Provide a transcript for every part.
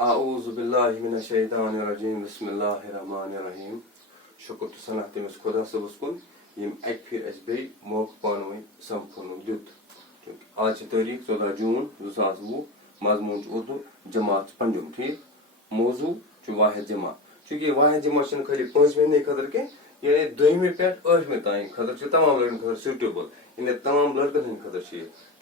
اعوذ باللہ من الشیطان الرجیم بسم اللہ الرحمن الرحیم شکر تو صنع تمس خدا صبس کن یم اک پھر اس بی موقع پانوی سمکھن دیت چونکہ آج تاریخ 14 جون 2020 مضمون اردو جماعت پنجم ٹھیک موضوع واحد جمع چونکہ واحد جمع چھ خالی 5 مہینے خاطر کی یعنی 2 پہ 8 تین خاطر تمام لڑکن خاطر سیوٹیبل یعنی تمام لڑکن ہند خاطر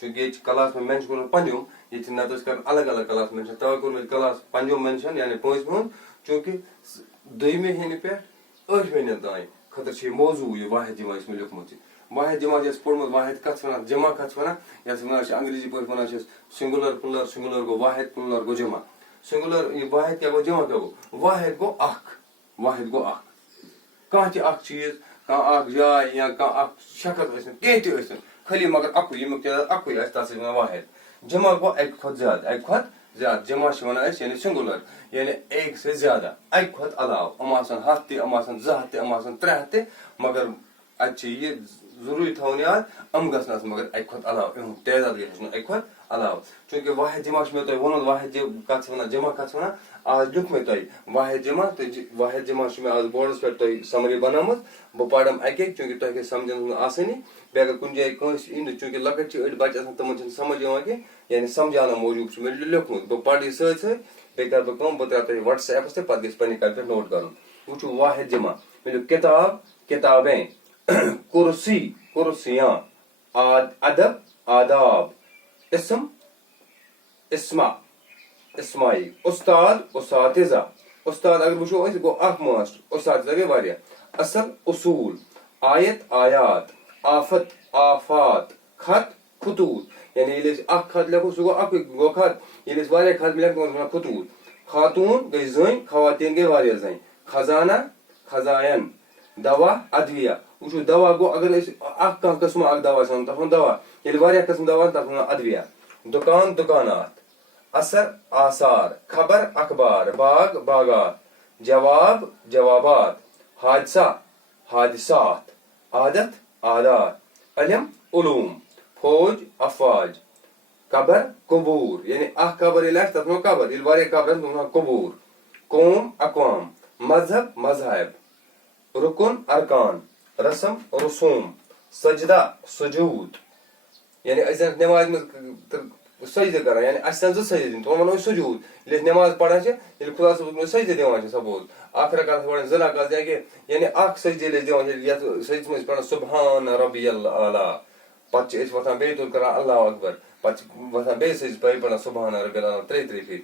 چونکہ یہ کلاس میں مینشن کور پنجم یہ نت کر الگ الگ کلاس مینشن توے کور کلاس پنجم مینشن یعنی 5 ہند چونکہ 2 مہینے پہ 8 مہینے تین خاطر موضوع یہ واحد جمع اس میں لکھمت واحد جمع یس پورمت واحد کت ونان جمع کت ونان یس ونان انگریزی پہ ونان سنگولر پلور سنگولر گو واحد پلور گو جمع سنگولر یہ واحد کیا گو جمع کیا گو واحد گو اخ واحد گو اخ کان تہ اخ چیز کان اخ جائے یا کان اخ شخص ٲسِن کینٛہہ تہِ ٲسِن خالی مگر اکُے ییٚمیُک تعداد اکُے آسہِ تتھ سۭتۍ ونان واحد جمع گو اکہِ کھۄتہٕ زیادٕ جمع چھِ ونان أسۍ یعنی سنگولر یعنی ایک سے زیادہ اکہِ کھۄتہٕ علاوٕ یِم آسن 100 تہِ یِم آسن 200 تہِ یِم آسن 300 تہِ مگر اتہِ چھِ یہِ ضروری تھاوُن یاد یِم گژھن آسٕنۍ مگر اکہِ کھۄتہٕ علاوٕ یِہُنٛد تعداد گژھِ آسُن اکہِ کھۄتہٕ علاوٕ چونکہ واحد جمع چھُ مےٚ تۄہہِ ووٚنمُت واحد کتھ چھِ ونان جمع کتھ چھِ ونان آز لیوٚکھ مےٚ تۄہہِ واحد جمع تہٕ واحد جمع چھُ مےٚ آز بورڈس پٮ۪ٹھ تۄہہِ سمری بنٲومٕژ بہٕ پرم اکہِ اکہِ چونکہ تۄہہِ گژھِ سمجھنس منٛز آسٲنی بیٚیہِ اگر کُنہِ جایہِ کٲنٛسہِ یی نہٕ چونکہ لۄکٕٹۍ چھِ أڑۍ بچہِ آسان تِمن چھُنہٕ سمجھ یِوان کینٛہہ یعنی سمجھاونہٕ موٗجوٗب چھُ مےٚ لیوٚکھمُت بہٕ پرٕ یہِ سۭتۍ سۭتۍ بیٚیہِ کرٕ بہٕ کٲم بہٕ ترٛاوٕ تۄہہِ وٹس ایپس تہِ پتہٕ گژھِ پننہِ کلہِ پٮ۪ٹھ نوٹ کرُن وٕچھو واحد جمع مےٚ لیوٚکھ کتاب کتابیں کرسی کرسیاں ادب آداب اسم اسما اسمائی استاد اساتذہ استاد اگر وچھو أسۍ گوٚو اکھ ماسٹر اساتذہ گٔے واریاہ اصل اصول آیت آیات آفت آفات خط خطوط یعنی ییٚلہِ أسۍ اکھ خط لیکھو سُہ گوٚو اکُے گوٚو خط ییٚلہِ أسۍ واریاہ خط لیکھو تِمن چھِ ونان خطوط خاتوٗن گٔے زٔنۍ خواتیٖن گٔے واریاہ زَنہِ خزانہ خزاین دوا ادویہ وچھو دوا گوٚو اگر أسۍ اکھ کانٛہہ قٕسمہ اکھ دوا چھِ ونان تتھ ونان دوا ییٚلہِ واریاہ قٕسم دوا تتھ ونان ادویہ دُکان دُکانات اثر آثار خبر اخبار باغ باغات جواب جوابات حادثہ حادثات عادت عادات علم علوم فوج افواج قبر قبور یعنی اکھ قبر ییٚلہِ آسہِ تتھ ونو قبر ییٚلہِ واریاہ قبر آسن تتھ ونان قبور قوم اقوام مذہب مذاہب رکن ارکان رسم رسوم سجدہ سجود یعنی أسۍ زن نماز منٛز سجدٕ کران یعنی اسہِ زن 2 سجدٕ دِنۍ تِمن ونو أسۍ سجود ییٚلہِ أسۍ نماز پران چھِ ییٚلہِ خدا صٲبس سجدٕ دِوان چھِ سپوز اکھ رکعت پران 2 رکعت یا کینٛہہ یعنی اکھ سجدٕ ییٚلہِ أسۍ دِوان چھِ یتھ سجدس منٛز چھِ پران سبحان ربی الاعلیٰ پتہٕ چھِ أسۍ وۄتھان بیٚیہِ توٚت کران اللہ اکبر پتہٕ چھِ وۄتھان بیٚیہِ سجدس پران سبحان ربی الاعلیٰ 3 پھِرِ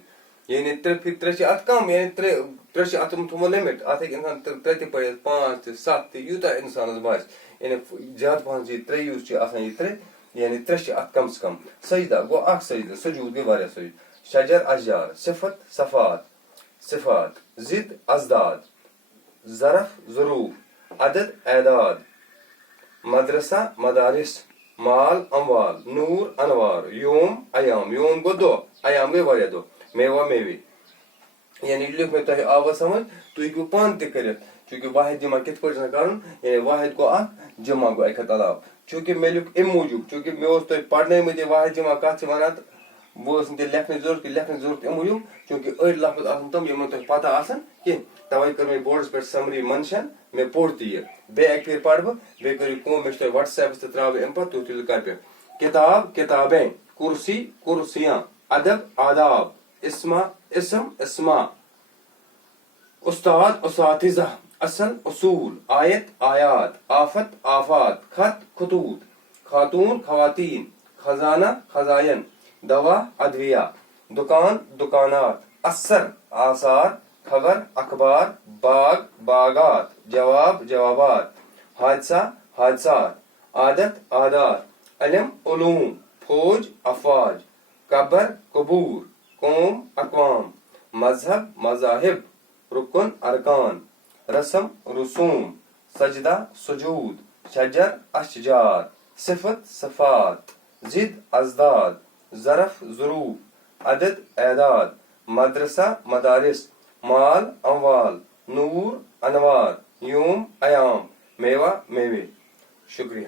یعنی 3 پھِرِ 3 چھِ اتھ کم یعنی 3 چھِ اتھ تھوٚمُت لِمٹ اتھ ہیٚکہِ انسان 3 تہِ پٔرِتھ 5 تہِ 7 تہِ یوٗتاہ انسانس باسہِ یعنی زیادٕ پہن چھِ یہِ 3 یُس چھِ آسان یہِ 3 یعنی 3 چھِ اتھ کم سے کم سجدہ گوٚو اکھ سجدٕ سجود گٔے واریاہ سجود شجر اشجار صفت صفات صفات ضد ازداد ظرف ظروف عدد اعداد مدرسہ مدارس مال اموال نور انوار یوم ایام یوم گوٚو دۄہ ایام گٔے واریاہ دۄہ میوہ میوے یعنی لیوٚکھ مےٚ تۄہہِ آوا سمجھ تُہۍ ہیٚکِو پانہٕ تہِ کٔرِتھ چونکہ واحد جمع کِتھ پٲٹھۍ چھُ کرُن یعنی واحد گوٚو اکھ جمع گوٚو اکہِ کھۄتہٕ علاوٕ چونکہ مےٚ لیوٚکھ امہِ موٗجوٗب چونکہ مےٚ اوس تۄہہِ پرنٲومٕتۍ یہِ واحد جمع کتھ چھِ ونان تہٕ وۄنۍ ٲس نہٕ تیٚلہِ لیکھنٕچ ضروٗرت کینٛہہ لیکھنٕچ ضروٗرت امہِ موٗجوٗب چونکہ أڑۍ لفظ آسن تِم یِم نہٕ تۄہہِ پتہ آسن کینٛہہ توے کٔر مےٚ بورڈس پٮ۪ٹھ سمری منشن مےٚ پوٚر تہِ یہِ بیٚیہِ اکہِ پھِرِ پرٕ بہٕ بیٚیہِ کٔرِو کٲم مےٚ چھُ تۄہہِ وٹس ایپس تہِ ترٛاوٕ امہِ پتہٕ تُہۍ تُلِو کاپی پٮ۪ٹھ کتاب کتابیں کرسی کرسیاں ادب آداب اسما اسم اسما استاد اساتذہ اصل اصول آیت آیات آفت آفات خط خطوط خاتون خواتین خزانہ خزائن دوا ادویہ دکان دکانات اثر آثار خبر اخبار باغ باغات جواب جوابات حادثہ حادثات عادت عادات علم علوم فوج افواج قبر قبور قوم اقوام مذہب مذاہب رکن ارکان رسم رسوم سجدہ سجود شجر اشجار صفت صفات ضد ازداد ظرف ظروف عدد اعداد مدرسہ مدارس مال اموال نور انوار یوم ایام میوہ میوے شکریہ.